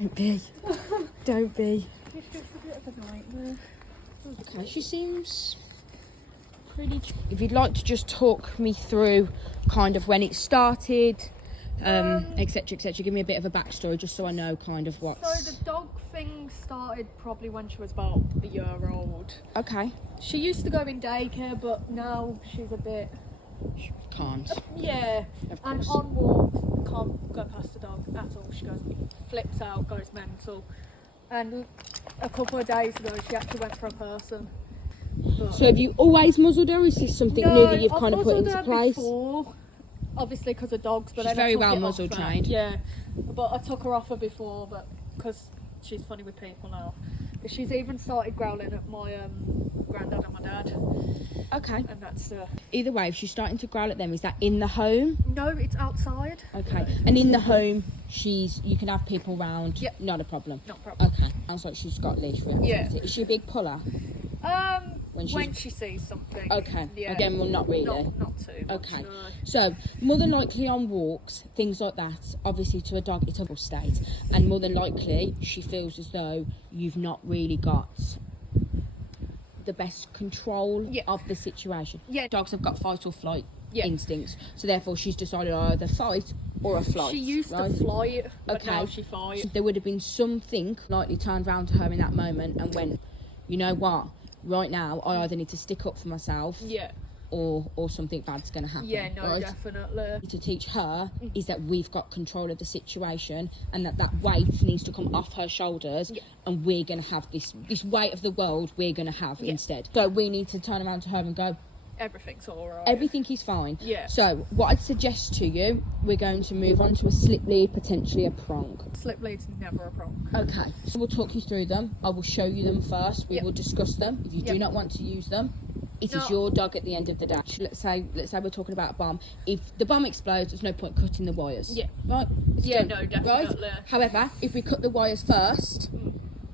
Don't be. Don't be. It's just a bit of a nightmare. Okay, she seems pretty... If you'd like to just talk me through kind of when it started, etc, etc. Give me a bit of a backstory just so I know kind of what's... So the dog thing started probably when she was about a year old. Okay. She used to go in daycare, but now she's a bit... She can't. Yeah. Of And course. on walk, can't go past the dog at all. She goes, flips out, goes mental. And a couple of days ago, she actually went for a person. But So have you always muzzled her, or is this something new that you've I've kind of put muzzled into her place? Before, obviously because of dogs, but She's then I very took well it off muzzle her. trained. Yeah, but I took her off her before, but because she's funny with people now. But she's even started growling at my granddad and my dad. Okay. And that's Either way, if she's starting to growl at them, is that in the home? no, it's outside. Okay. And in the home, you can have people round. Yep. Not a problem. Not a problem. Okay. Sounds like she's got leash reactivity. Yeah. Is she a big puller? When she sees something. Okay. Yeah. Again, well, not really. Not too much, Okay. no. So, more than likely on walks, things like that, obviously to a dog, it's a full state. And more than likely, she feels as though you've not really got the best control of the situation. Yeah. Dogs have got fight or flight Yeah. instincts. So therefore, she's decided either fight or a flight. She used right? to fly, but Okay. now she fights. So there would have been something likely turned round to her in that moment and went, you know what, right now I either need to stick up for myself Yeah. or something bad's going to happen. Yeah, no, right? definitely. To teach her is that we've got control of the situation and that weight needs to come off her shoulders and we're going to have this weight of the world we're going to have instead. So we need to turn around to her and go, Everything's alright. everything is fine. Yeah. So what I'd suggest to you, we're going to move on to a slip lead, potentially a prong. Slip lead's never a problem. Okay, so we'll talk you through them. I will show you them first. We will discuss them. If you do not want to use them, it is your dog at the end of the day. Let's say we're talking about a bomb. If the bomb explodes, there's no point cutting the wires. Yeah. Right? It's Yeah, done, no, definitely. Right? However, if we cut the wires first,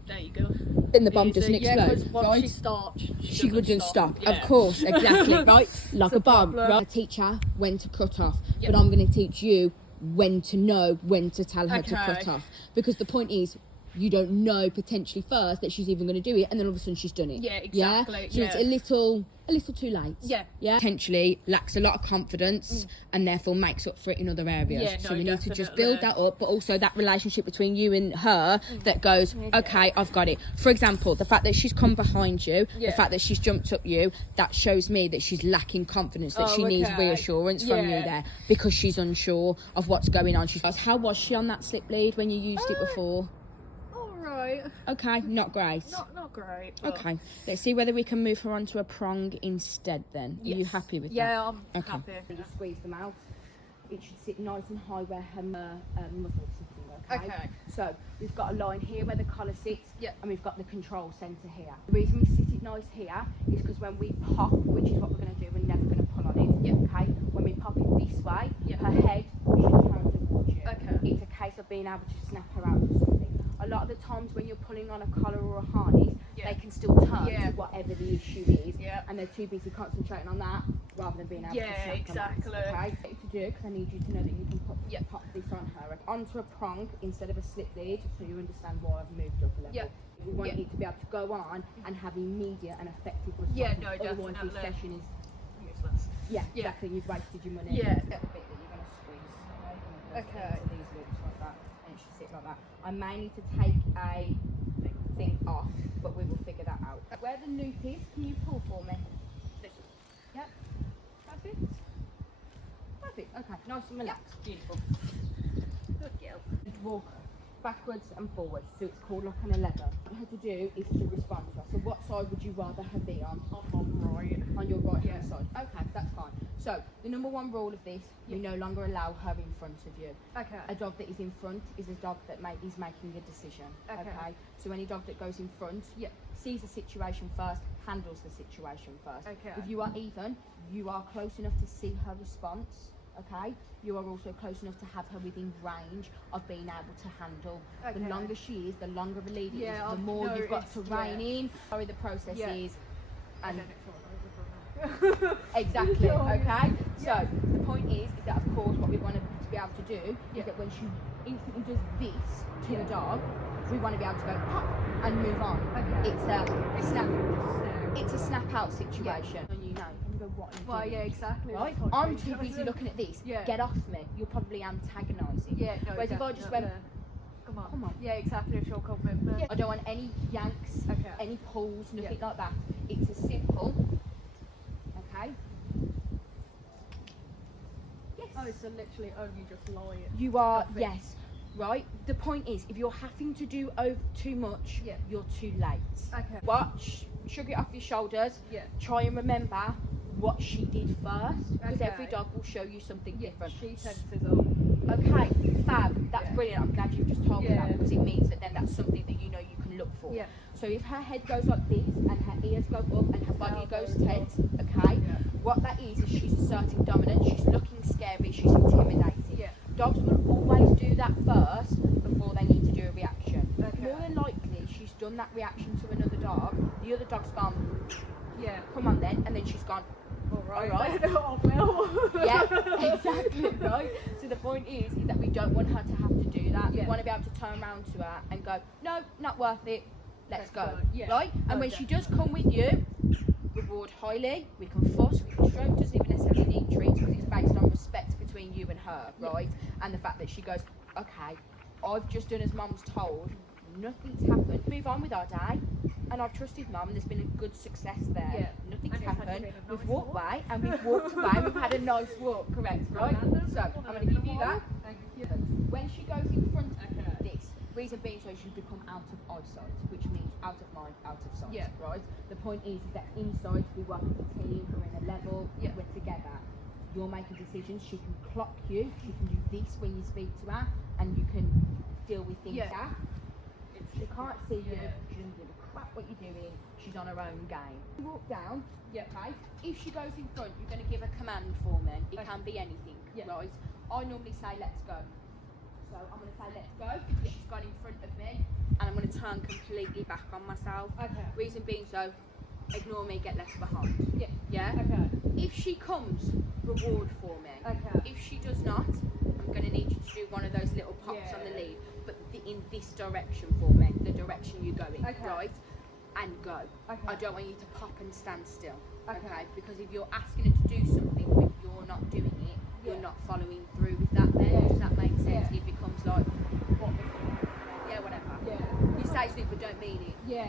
There you go. then the bomb Easy. doesn't Yeah, explode. 'cause once right? she starts, she wouldn't stop. Yeah. Of course, exactly. Right? Like a bomb. problem. Right? I teach her when to cut off, Yep. but I'm going to teach you when to know when to tell her to Okay. cut off. Because the point is, you don't know potentially first that she's even going to do it, and then all of a sudden she's done it. Yeah, exactly. So it's a little too late. Yeah. Potentially lacks a lot of confidence and therefore makes up for it in other areas. Yeah, so no, we need to just definitely. build that up, but also that relationship between you and her that goes, okay, I've got it. For example, the fact that she's come behind you, the fact that she's jumped up you, that shows me that she's lacking confidence, that she needs reassurance from you there because she's unsure of what's going on. She goes, how was she on that slip lead when you used it before? Alright. Okay, not great. Not great. But Okay, let's see whether we can move her onto a prong instead then. Are you Yes. happy with that? Yeah, I'm Okay. happy. You squeeze them out. It should sit nice and high where her muzzle's sitting, Okay. So we've got a line here where the collar sits, Yeah. and we've got the control centre here. The reason we sit it nice here is because when we pop, which is what we're going to do, we're never going to pull on it, okay? When we pop it this way, her head should turn towards you. Okay. It's a case of being able to snap her out of something. A lot of the times when you're pulling on a collar or a harness, they can still turn to whatever the issue is, and they're too busy concentrating on that rather than being able to snap exactly. them out. Okay, what to do, because I need you to know that you can pop this on her onto a prong instead of a slip lead, so you understand why I've moved up a level. We want you to be able to go on and have immediate and effective response. Yeah, no, Otherwise, definitely. this session is Useless. exactly. You've wasted your money. Yeah. That bit that you're going to squeeze. Okay. So these loops like that, and it should sit like that. I may need to take a thing off, but we will figure that out. Where the loop is, can you pull for me? Yep. Perfect. Perfect. Okay. Nice and relaxed. Beautiful. Good girl. Walk backwards and forwards, so it's called like an 11. What you have to do is to respond to us. So what side would you rather her be on? I'm right. On your right hand side. Okay, that's fine. So the number one rule of this, we no longer allow her in front of you. Okay. A dog that is in front is a dog that is making a decision. Okay. So any dog that goes in front sees the situation first, handles the situation first. Okay. If you are even, you are close enough to see her response. Okay. You are also close enough to have her within range of being able to handle. Okay. The longer she is, the longer the lead is, the I've more you've got to noticed, rein in. Sorry, the process is. And then it's all over from there. exactly. Okay. So the point is that of course what we want to to be able to do is that when she instantly does this to the dog, we want to be able to go pop and move on. Okay. It's a snap out situation. And you know, and you go, what are you Well, doing? yeah, exactly. Right? I'm too busy looking at this. Yeah. Get off me. You're probably antagonising. Yeah, no, Whereas if I just went, come on. Yeah, exactly. A short commitment. I don't want any yanks, any pulls, nothing like that. It's a simple. Okay. Yes. Oh, so literally only just lying. You are, Nothing. yes. Right. The point is, if you're having to do too much, you're too late. Okay. Watch, shrug it off your shoulders. Yeah. Try and remember what she did first, because Okay. every dog will show you something different. She senses up. Okay, fab. That's brilliant. I'm glad you've just told me that, Yeah. because it means that then that's something that you know you can look for. Yeah. So if her head goes like this and her ears go up and her body goes tense, okay, what that is she's asserting dominance. She's looking scary. She's intimidating. Yeah. Dogs will always do that first before they need to do a reaction. Okay. More than likely, she's done that reaction to another dog. The other dog's gone, Yeah. come on then, and then she's gone, Alright. Alright. Oh, well. yeah, exactly, right? So the point is that we don't want her to have to do that. Yeah. We want to be able to turn around to her and go, no, not worth it, let's go. Yeah. Right? And when Okay. she does come with you, reward highly, we can fuss, we can stroke, doesn't even necessarily need treats, because it's based on respect between you and her, right? And the fact that she goes, okay, I've just done as mum's told, nothing's happened, move on with our day. And I've trusted mum, there's been a good success there. Yeah. Nothing's And it's actually happened. been a We've nice walked walk. away and we've walked away and we've had a nice walk, correct, right? So I'm going to give you that. Thank you. When she goes in front of this, reason being so she become out of eyesight, which means out of mind, out of sight, Yeah. right? The point is that inside we work as a team, we're in a level, we're together. You're making decisions, she can clock you, she can do this when you speak to her, and you can deal with things there. She can't see you, she doesn't give a crap what you're doing, she's on her own game. You walk down, okay? If she goes in front, you're going to give a command for me. It can be anything, right? I normally say, let's go. So I'm going to say, let's go. She's gone in front of me, and I'm going to turn completely back on myself. Okay. Reason being so, ignore me, get left behind. Yeah. Yeah? Okay. If she comes, reward for me. Okay. If she does not, I'm going to need you to do one of those little pops on the Yeah. lead, but in this direction for me, the direction you're going, Okay. right? And go. Okay. I don't want you to pop and stand still, Okay. okay? Because if you're asking her to do something but you're not doing it, you're not following through with that then. Does that make sense? It becomes like, what? Yeah, whatever. Yeah. You say something but don't mean it. Yeah.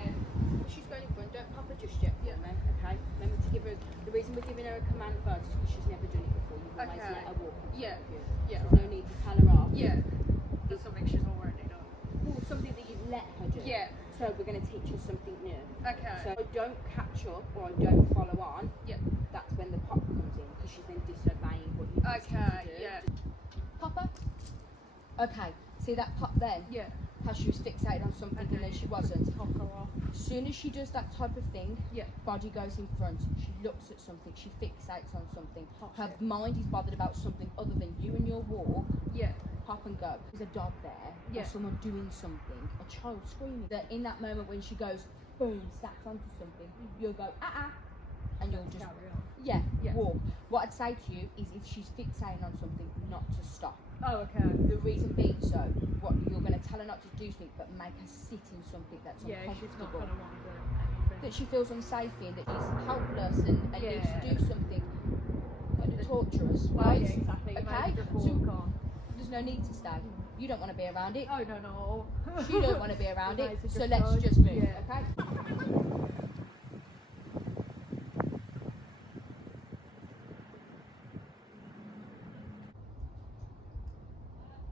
She's going in front, don't pop her just yet for me, okay? Remember to give her, the reason we're giving her a command first is because she's never done it before. You always Okay. let her walk. Yeah. You. Yeah. There's no need to tell her off. Yeah. That's something she's already done. Or something that you've let her do. Yeah. So we're going to teach her something new. Okay. So if I don't catch up or I don't follow on, Yeah. that's when the pop comes in, because she's then disobeying what you asked her to do. Yeah. Pop her. Okay, see that pop then? Yeah. How she was fixated on something and then she wasn't. Pop her off. As soon as she does that type of thing, Yeah. body goes in front, she looks at something, she fixates on something. Pop Her it. mind is bothered about something other than you and your walk. Yeah. Pop and go. There's a dog there, Yeah. or someone doing something, a child screaming. That in that moment when she goes, boom, stacks onto something, you'll go, and you'll just, Carry on. yeah, Yeah. walk. What I'd say to you is if she's fixating on something, not to stop. Oh, okay. The reason being so, what you're going to tell her not to do something, but make her sit in something that's Yeah, she's not uncomfortable. going to want to do anything. That she feels unsafe in, that she's helpless and needs to do something kind of torturous, Well, right? yeah, exactly. You Okay, made the so walk on. there's no need to stay. You don't want to be around it. Oh, no. She don't want to be around it. Nice, So just let's go. just move, Yeah. okay?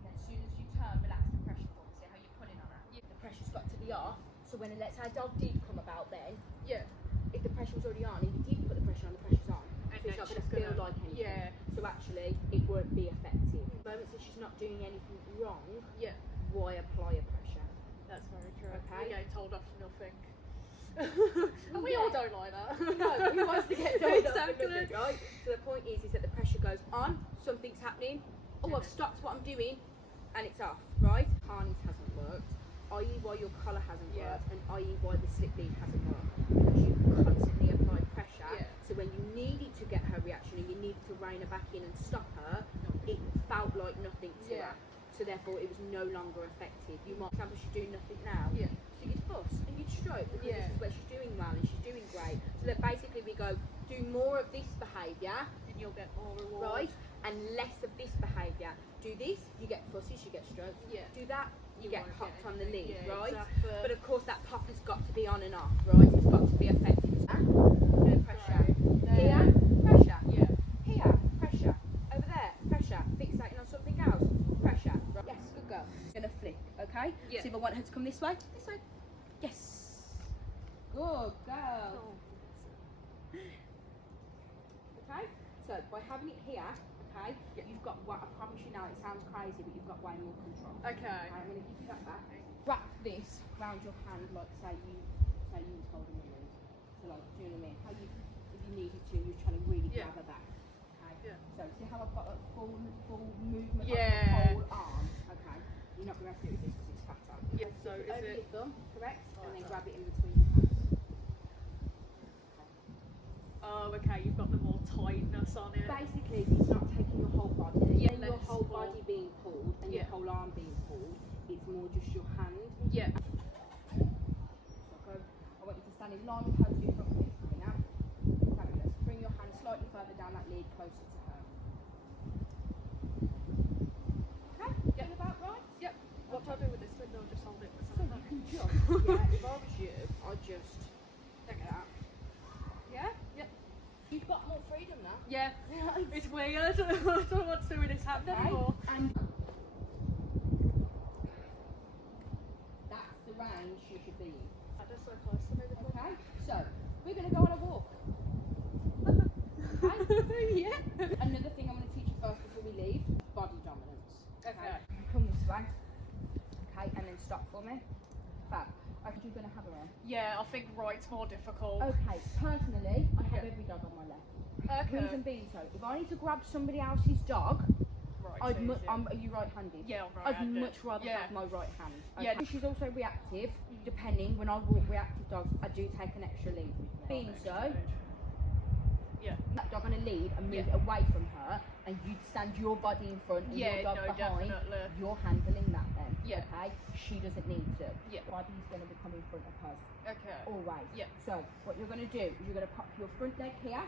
As soon as you turn, relax the pressure form. See how you're pulling on her? Yeah. The pressure's got to be off. So when let's say dog did come about then, Yeah. if the pressure was already on, if you did put the pressure on, the pressure's on. And So it's then not going she's to feel gonna- like anything. Yeah. So actually, it won't be effective. The moments that she's not doing anything wrong, Yeah. why apply a pressure? That's very true. Okay. We're getting told off for nothing. And we all don't like that. No, who wants to get told off for Exactly. nothing, right? So the point is that the pressure goes on, something's happening, oh, I've stopped what I'm doing, and it's off, right? Harness hasn't worked, i.e. why your collar hasn't Yeah. worked, and i.e. why the slip lead hasn't worked. Because you constantly apply pressure, Yeah. so when you needed to get her reaction and you needed to rein her back in and stop her, it felt like nothing to Yeah. her. So therefore it was no longer effective. You might have she's doing nothing now. Yeah. So you'd fuss and you'd stroke because Yeah. this is where she's doing well and she's doing great. So that basically we go, do more of this behaviour, And you'll get more reward. right? And less of this behaviour. Do this, you get fussy, you get strokes. Yeah. Do that, you get won't popped get on the lead, anything. Yeah, right? exactly. But of course that pop has got to be on and off, right? It's got to be effective. No pressure. There. Here, pressure. Yeah. Here, pressure. Over there, pressure. Fixating on something else. Pressure. Right. Yes, good girl. Gonna flick, okay? Yeah. So if I want her to come this way. Yes. Good girl. Oh. Okay? So by having it here, okay, you've got what I promise you now, it sounds crazy, but you've got way more control. Okay. I'm gonna give you that back. Wrap this round your hand like say you was holding the lead. So like, do you know what I mean? How you if you needed to, you're trying to really Yeah. grab her back. Okay. Yeah. So see how I've got like full movement Yeah. of the whole arm. Okay. You're not gonna have to do this because it's fatter. Yeah. So is Over it? your thumb, correct? And then Right. grab it in between your hands. Oh, okay. You've got the more tightness on it. Basically, it's not taking your whole body. Yeah, Your let's whole pull. body being pulled and your Yeah. whole arm being pulled. It's more just your hand. Yeah. So I want you to stand in line with her to your front feet. Okay, now. Fabulous. Bring your hand slightly further down that lead, closer to her. Okay? Yep. Feel about right? Yep. What do I do with this thing? I'll just hold it with So something. you can just, yeah, if I was you, I'd just take it out. Yeah? Yep. You've got more freedom now. Yeah. It's weird. I don't know what to do with this hand Okay? anymore. And that's the range you should be in. That is so close to me. Okay, so we're going to go on a walk. Okay? Yeah. Another thing I'm going to teach you first before we leave, body dominance. Okay. Come this way. Okay, and then stop for me. Fab. Okay, you're going to have her on. Yeah, I think right's more difficult. Okay, personally, I have Yeah. every dog on my left. Okay. Reason being so, if I need to grab somebody else's dog, Right. are you right-handed? Yeah, I'm I'd right-handed. much rather Yeah. have my right hand. Yeah. Okay? She's also reactive. Depending, when I walk reactive dogs, I do take an extra lead with me. Being so, Yeah. that dog on a lead and move Yeah. it away from her, and you stand your body in front and Yeah, your dog no, behind, definitely. you're handling that then. Yeah. Okay? She doesn't need to. Yeah. Body's going to become in front of hers. Okay. Always. Yeah. So, what you're going to do is you're going to pop your front leg here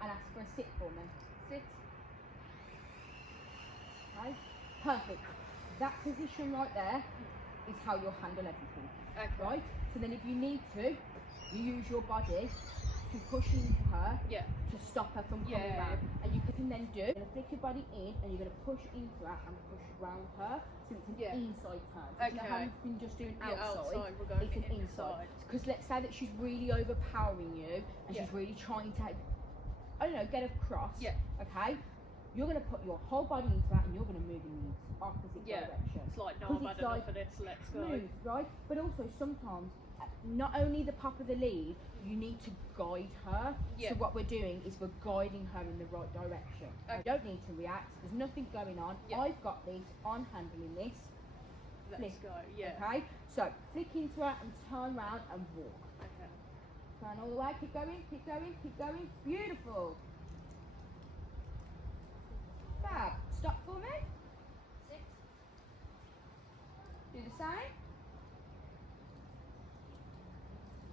and ask for a sit for me. Sit. Okay? Perfect. That position right there is how you'll handle everything. Okay. Right? So then if you need to, you use your body to push into her Yeah. to stop her from coming Yeah. round. And you can then do, you're going to flick your body in and you're going to push into her and push round her. So it's an Yeah. inside turn. So you know how Okay. you've been just doing Yeah, outside, we're going it's an inside. Because let's say that she's really overpowering you and Yeah. she's really trying to, I don't know, get across. Yeah. Okay? You're going to put your whole body into that and you're going to move in the opposite Yeah. direction. It's like, no, 'Cause I've had it's enough like of this, let's go. Smooth, right? But also sometimes, not only the pop of the lead, you need to guide her. Yeah. So what we're doing is we're guiding her in the right direction. Okay. You don't need to react. There's nothing going on. Yeah. I've got this. I'm handling this. Let's Flick. go, yeah. Okay? So flick into her and turn round and walk. Okay. Turn all the way. Keep going. Keep going. Keep going. Beautiful. Fab. Stop for me. 6. Do the same.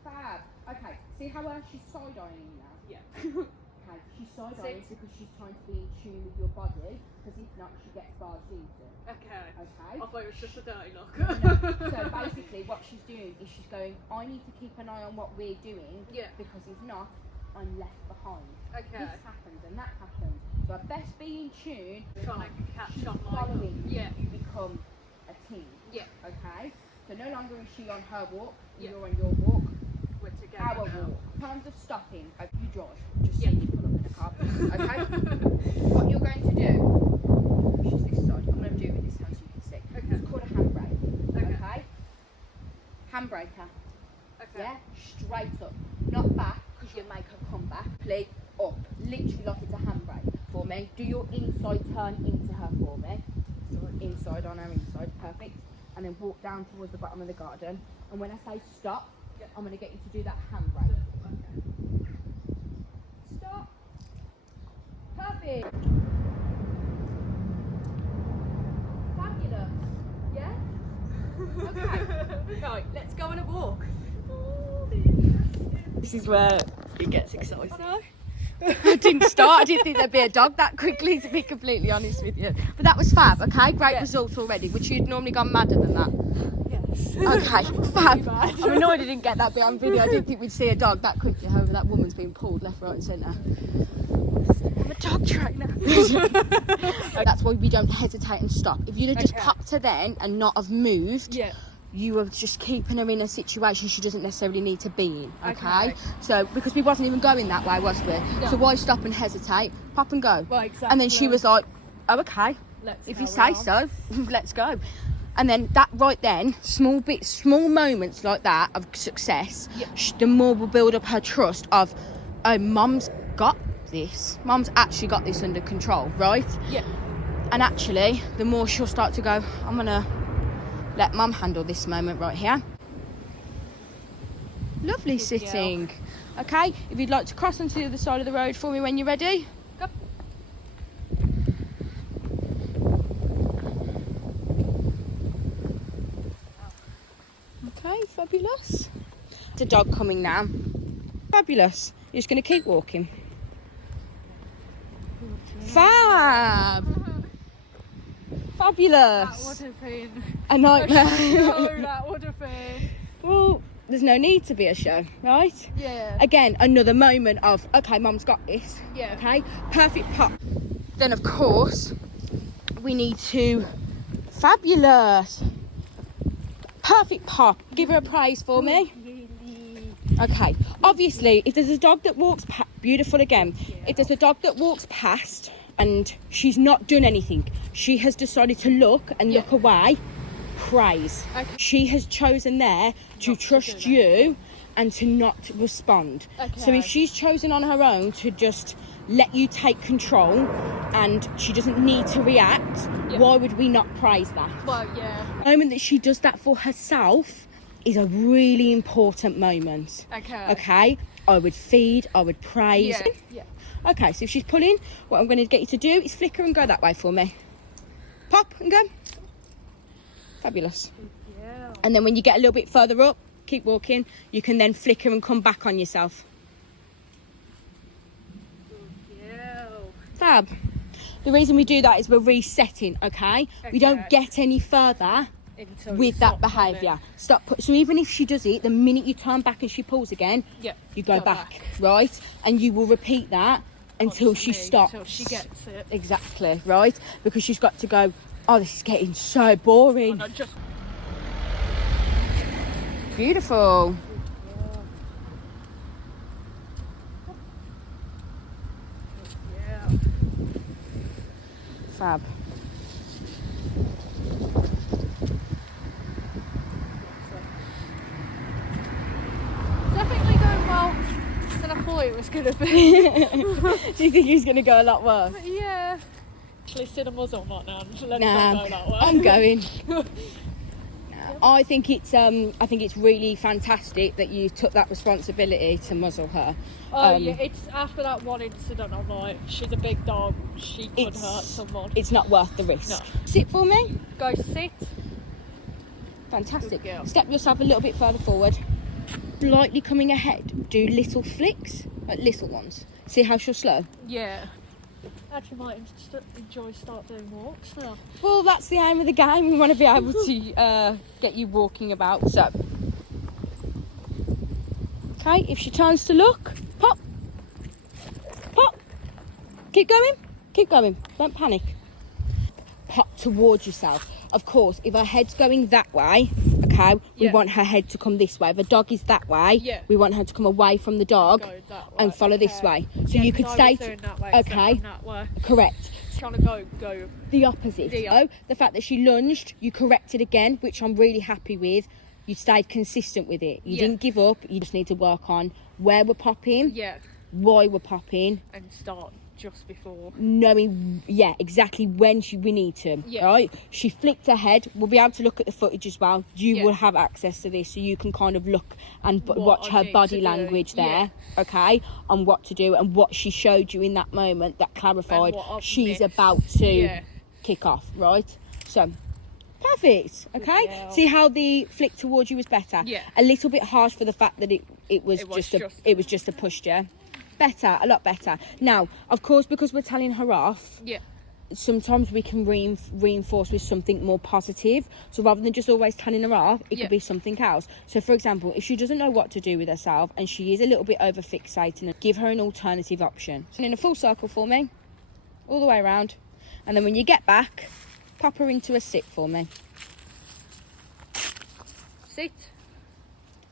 Fab. Okay. See how she's side eyeing now? Yeah. Okay. She's side eyeing because she's trying to be in tune with your body. Because if not, she gets barged into. Okay. Okay. I thought it was just a dirty look. So basically, what she's doing is she's going, I need to keep an eye on what we're doing. Yeah. Because if not, I'm left behind. Okay. This happens and that happens. So I best be in tune. Trying to catch She's on following you. Yeah. You become a team. Yeah. Okay. So no longer is she on her walk. Yeah. You're on your walk. We're together Our now. walk. In terms of stopping, you drive. Just Yeah. so you pull up in the car. Okay. What you're going to do? Push this side. I'm going to do it with this hand so you can see. Okay. It's called a handbrake. Okay. Okay. Handbraker. Okay. Yeah. Straight up, not back, because you'll make her come back. Play up, literally like it's a handbrake. For me, do your inside turn into her for me. Inside on her inside, perfect. And then walk down towards the bottom of the garden. And when I say stop, Yeah. I'm going to get you to do that handbrake. Okay. Stop. Perfect. Okay. Right, let's go on a walk. This is where it gets exciting. I didn't start. I didn't think there'd be a dog that quickly, to be completely honest with you. But that was fab, okay? Great result already. Would you have normally gone madder than that? Yes. Okay, fab. I'm annoyed I didn't get that bit on video. I didn't think we'd see a dog that quickly. However, that woman's being pulled left, right and centre. I'm a dog trainer. That's why we don't hesitate and stop. If you'd have just popped her then and not have moved, you were just keeping her in a situation she doesn't necessarily need to be in, okay? So, because we wasn't even going that way, was we? No. So why stop and hesitate? Pop and go. Well, exactly. And then she was like, oh, okay, if you say so, let's go. And then that right then, small moments like that of success, the more will build up her trust of, oh, mum's got this. Mum's actually got this under control, right? Yeah. And actually, the more she'll start to go, I'm going to let mum handle this moment right here. Lovely sitting. Girl. Okay, if you'd like to cross onto the other side of the road for me when you're ready. Go. Okay, fabulous. There's a dog coming now. Fabulous. You're just going to keep walking. Fab. Fabulous. That would have been a nightmare. No, that would have been. Well, there's no need to be a show, right? Yeah. Again, another moment of, okay, mum's got this. Yeah. Okay, perfect pop. Then, of course, we need to, fabulous. Perfect pop. Give her a praise for me. Okay, obviously, if there's a dog that walks past, beautiful again. If there's a dog that walks past and she's not done anything, she has decided to look and look away, praise. Okay. She has chosen there to trust you and to not respond. Okay. So if she's chosen on her own to just let you take control and she doesn't need to react, why would we not praise that? Well, yeah. The moment that she does that for herself is a really important moment. Okay, I would feed, I would praise. Okay, so if she's pulling, what I'm going to get you to do is flicker and go that way for me. Pop and go. Fabulous. And then when you get a little bit further up, keep walking, you can then flicker and come back on yourself. Fab. The reason we do that is we're resetting, okay? We don't get any further with that behaviour. So even if she does it, the minute you turn back and she pulls again, you go back, right? And you will repeat that until she stops. Until she gets it. Exactly, right? Because she's got to go, oh, this is getting so boring. Beautiful. Fab. Definitely going well than I thought it was going to be. Do you think he's going to go a lot worse? Yeah. Actually, sit a muzzle not now. Let nah, go that way. I'm going. I think it's really fantastic that you took that responsibility to muzzle her. Oh yeah, it's after that one incident. I'm like, she's a big dog. She could hurt someone. It's not worth the risk. No. Sit for me. Go sit. Fantastic. Step yourself a little bit further forward. Slightly coming ahead. Do little flicks, like little ones. See how she'll slow. Yeah. Actually, might start doing walks now. Well, that's the aim of the game. We want to be able to get you walking about. So, okay, if she turns to look, pop, pop. Keep going, keep going. Don't panic. Pop towards yourself. Of course, if her head's going that way, okay, we want her head to come this way. If a dog is that way, we want her to come away from the dog and follow this way. So you could say, okay, correct. Trying to go the opposite. So the fact that she lunged, you corrected again, which I'm really happy with. You stayed consistent with it. You didn't give up. You just need to work on where we're popping, why we're popping, and start just before knowing exactly when we need to. Right, she flicked her head. We'll be able to look at the footage as well. You will have access to this, so you can kind of look and watch her body language there, okay, on what to do and what she showed you in that moment that clarified she's about to kick off, right? So Perfect. Okay. Yeah. See how the flick towards you was better? Yeah. A little bit harsh for the fact that it was just a push, yeah. Better, a lot better. Now, of course, because we're telling her off, Yeah. sometimes we can reinforce with something more positive. So rather than just always telling her off, it could be something else. So for example, if she doesn't know what to do with herself and she is a little bit over fixating, give her an alternative option. So in a full circle for me, all the way around, and then when you get back, pop her into a sit for me. Sit.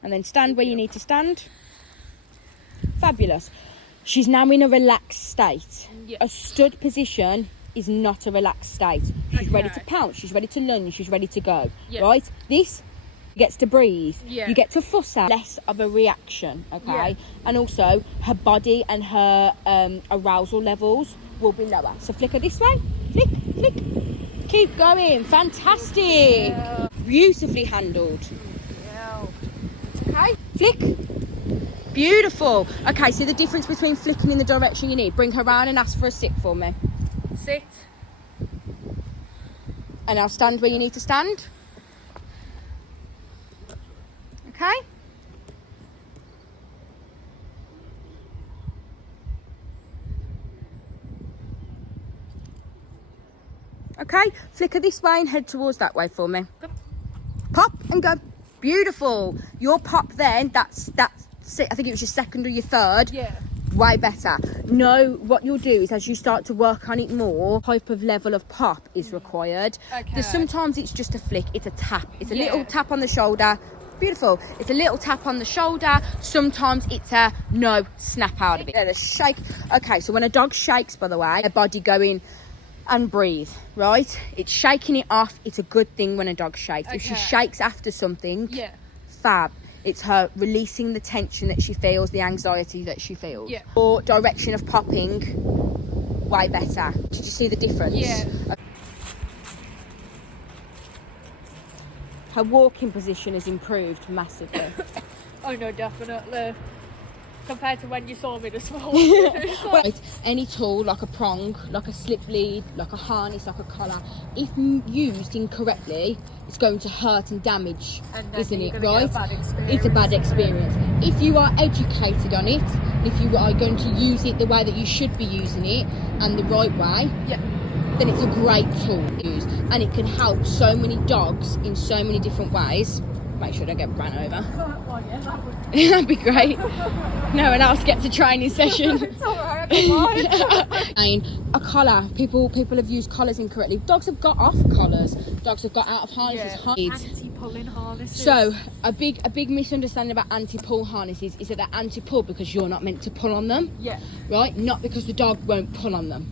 And then stand where you need to stand. Fabulous. She's now in a relaxed state. Yeah. A stood position is not a relaxed state. She's ready to pounce, she's ready to lunge, she's ready to go. Yeah. Right? This gets to breathe. Yeah. You get to fuss out. Less of a reaction, okay? Yeah. And also her body and her arousal levels will be lower. So flick her this way. Flick, flick. Keep going. Fantastic. Yeah. Beautifully handled. Yeah. Okay, flick. Beautiful. Okay, so the difference between flicking in the direction you need. Bring her round and ask for a sit for me. Sit. And now stand where you need to stand. Okay. Okay, flicker this way and head towards that way for me. Go. Pop and go. Beautiful. Your pop then, that's it. I think it was your second or your third. Yeah. Way better. No, what you'll do is as you start to work on it more, type of level of pop is required. Okay. Because sometimes it's just a flick, it's a tap. It's a Yeah. little tap on the shoulder. Beautiful. It's a little tap on the shoulder. Sometimes it's a no, snap out of it. A shake. Okay, so when a dog shakes, by the way, their body going and breathe, right? It's shaking it off. It's a good thing when a dog shakes. If she Okay. shakes after something, Yeah. fab. It's her releasing the tension that she feels, the anxiety that she feels. Yeah. Or direction of popping, way better. Did you see the difference? Yeah. Her walking position has improved massively. Oh no, definitely. Compared to when you saw me this morning. Right, any tool like a prong, like a slip lead, like a harness, like a collar, if used incorrectly, it's going to hurt and damage, And then isn't you're it? gonna Right? get a bad experience. It's a bad experience. If you are educated on it, if you are going to use it the way that you should be using it and the right way, Yeah. then it's a great tool to use, and it can help so many dogs in so many different ways. Make sure I don't get ran over. Well, yeah, that would That'd be great. No one else gets a training session. It's alright, I don't mind. And a collar. People have used collars incorrectly. Dogs have got off collars. Dogs have got out of harnesses. Anti-pulling harnesses. So a big misunderstanding about anti-pull harnesses is that they're anti-pull because you're not meant to pull on them, Yeah. right? Not because the dog won't pull on them.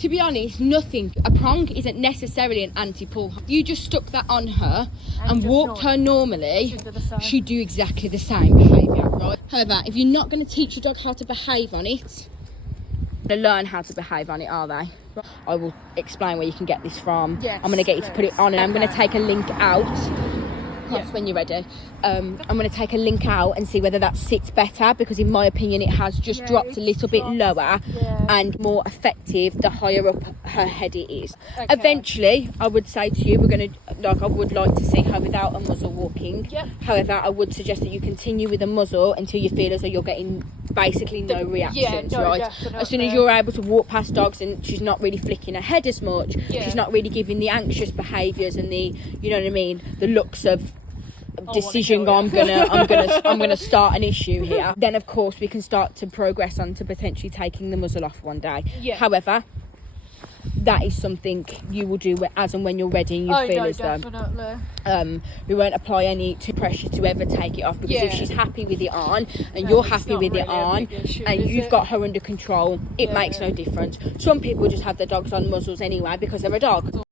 To be honest, a prong isn't necessarily an anti-pull. You just stuck that on her and just walked her normally, she'd do the same. she'd do exactly the same behaviour, right? However, if you're not going to teach your dog how to behave on it, they learn how to behave on it, are they? I will explain where you can get this from. Yes, I'm going to get you to put it on, and I'm going to take a link out. That's when you're ready. I'm going to take a link out and see whether that sits better, because in my opinion it has just dropped it's a little bit dropped. lower Yeah. and more effective the higher up her head it is. Okay. Eventually, I would say to you, I would like to see her without a muzzle walking. Yep. However, I would suggest that you continue with a muzzle until you feel as though you're getting basically no reactions, no, right? definitely. As soon as you're able to walk past dogs and she's not really flicking her head as much, Yeah. she's not really giving the anxious behaviours and the, you know what I mean, the looks of decision, I'm gonna start an issue here, then of course we can start to progress on to potentially taking the muzzle off one day. Yeah. However, that is something you will do as and when you're ready and you feel as though definitely. we won't apply any pressure to ever take it off, because if Yeah. she's happy with it on and No, you're it's happy not with it really a on big issue, and is you've it? got her under control, it Yeah. makes no difference. Some people just have their dogs on muzzles anyway because they're a dog.